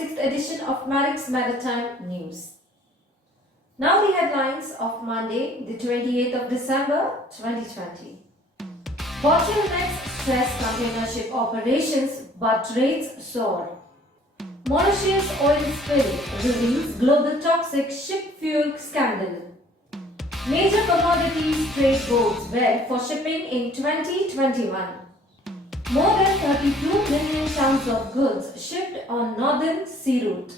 46th edition of Marex Media News. Now the headlines of Monday, the 28th of December 2020. Bottlenecks stress container ship operations but rates soar. Mauritius oil spill reveals global toxic ship fuel scandal. Major commodities trade bodes well for shipping in 2021. More than 32 million tons of goods shipped on northern sea route.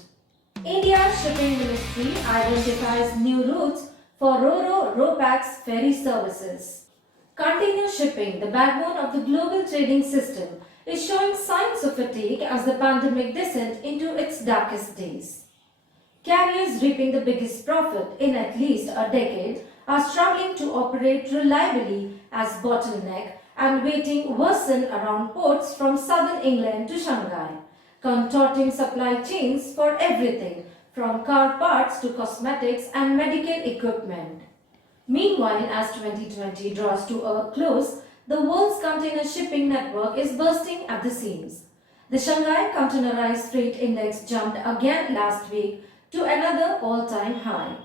India's shipping ministry identifies new routes for ro-pax ferry services. Container shipping, the backbone of the global trading system, is showing signs of fatigue as the pandemic descends into its darkest days. Carriers reaping the biggest profit in at least a decade are struggling to operate reliably as bottleneck and waiting worsen around ports from southern England to Shanghai, contorting supply chains for everything from car parts to cosmetics and medical equipment. Meanwhile, as 2020 draws to a close, the world's container shipping network is bursting at the seams. The Shanghai Containerized Freight Index jumped again last week to another all-time high.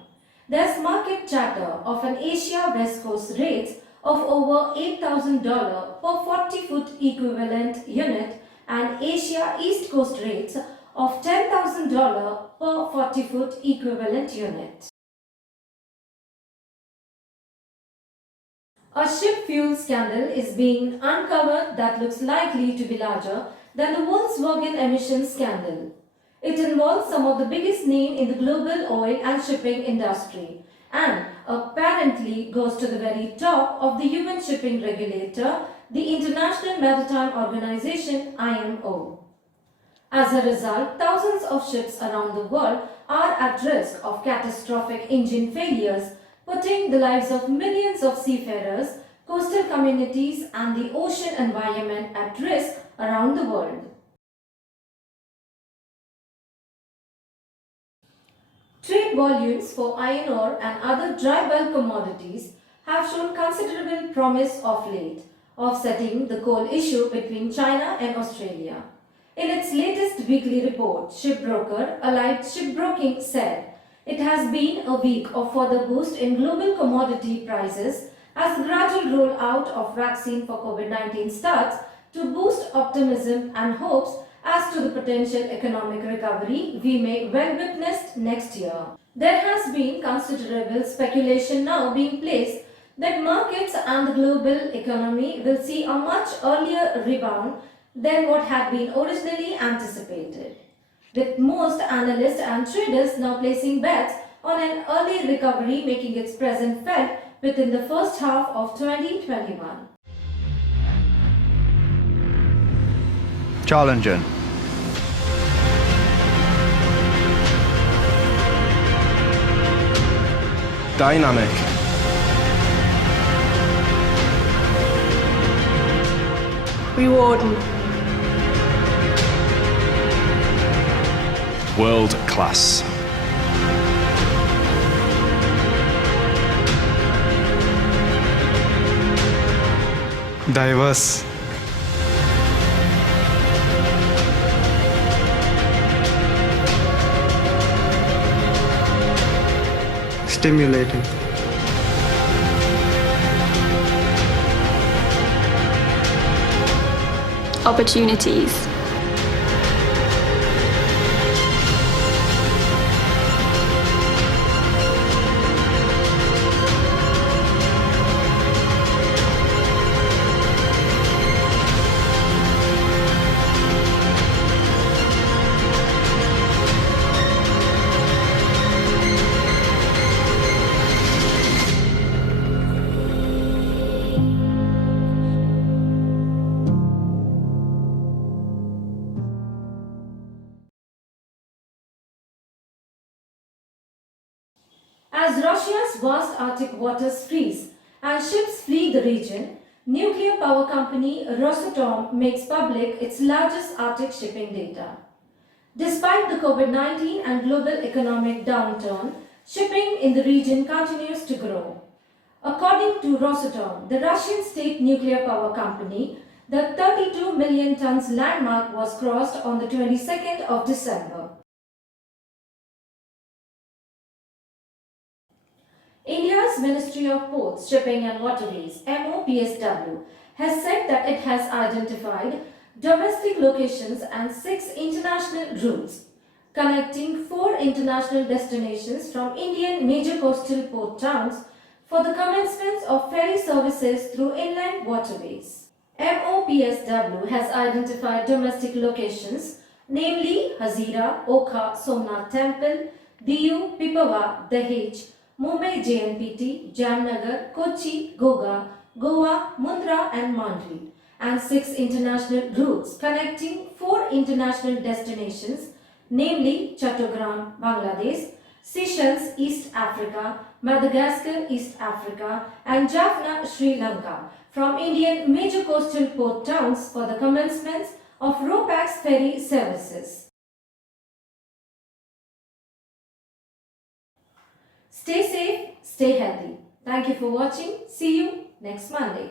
There's market chatter of an Asia West Coast rates of over $8,000 per 40-foot equivalent unit and Asia East Coast rates of $10,000 per 40-foot equivalent unit. A ship fuel scandal is being uncovered that looks likely to be larger than the Volkswagen emissions scandal. It involves some of the biggest names in the global oil and shipping industry and apparently goes to the very top of the UN shipping regulator, the International Maritime Organization (IMO). As a result, thousands of ships around the world are at risk of catastrophic engine failures, putting the lives of millions of seafarers, coastal communities and the ocean environment at risk around the world. Trade volumes for iron ore and other dry bulk commodities have shown considerable promise of late, offsetting the coal issue between China and Australia. In its latest weekly report, shipbroker Allied Shipbroking said it has been a week of further boost in global commodity prices as the gradual rollout of vaccine for COVID-19 starts to boost optimism and hopes as to the potential economic recovery we may well witness next year. There has been considerable speculation now being placed that markets and the global economy will see a much earlier rebound than what had been originally anticipated, with most analysts and traders now placing bets on an early recovery making its presence felt within the first half of 2021. Challenging. Dynamic. Rewarding. World class. Diverse. Stimulating. Opportunities. As Russia's vast Arctic waters freeze and ships flee the region, nuclear power company Rosatom makes public its largest Arctic shipping data. Despite the COVID-19 and global economic downturn, shipping in the region continues to grow. According to Rosatom, the Russian state nuclear power company, the 32 million tons landmark was crossed on the 22nd of December. India's Ministry of Ports, Shipping and Waterways, MOPSW, has said that it has identified domestic locations and 6 international routes connecting 4 international destinations from Indian major coastal port towns for the commencement of ferry services through inland waterways. MOPSW has identified domestic locations, namely Hazira, Okha, Somnath Temple, Diu, Pipava, Dahej, Mumbai JNPT, Jamnagar, Kochi, Goa, Mundra and Mandri, and 6 international routes connecting 4 international destinations, namely Chattogram, Bangladesh, Seychelles, East Africa, Madagascar, East Africa, and Jaffna, Sri Lanka, from Indian major coastal port towns for the commencement of ro-pax ferry services. Stay safe, stay healthy. Thank you for watching. See you next Monday.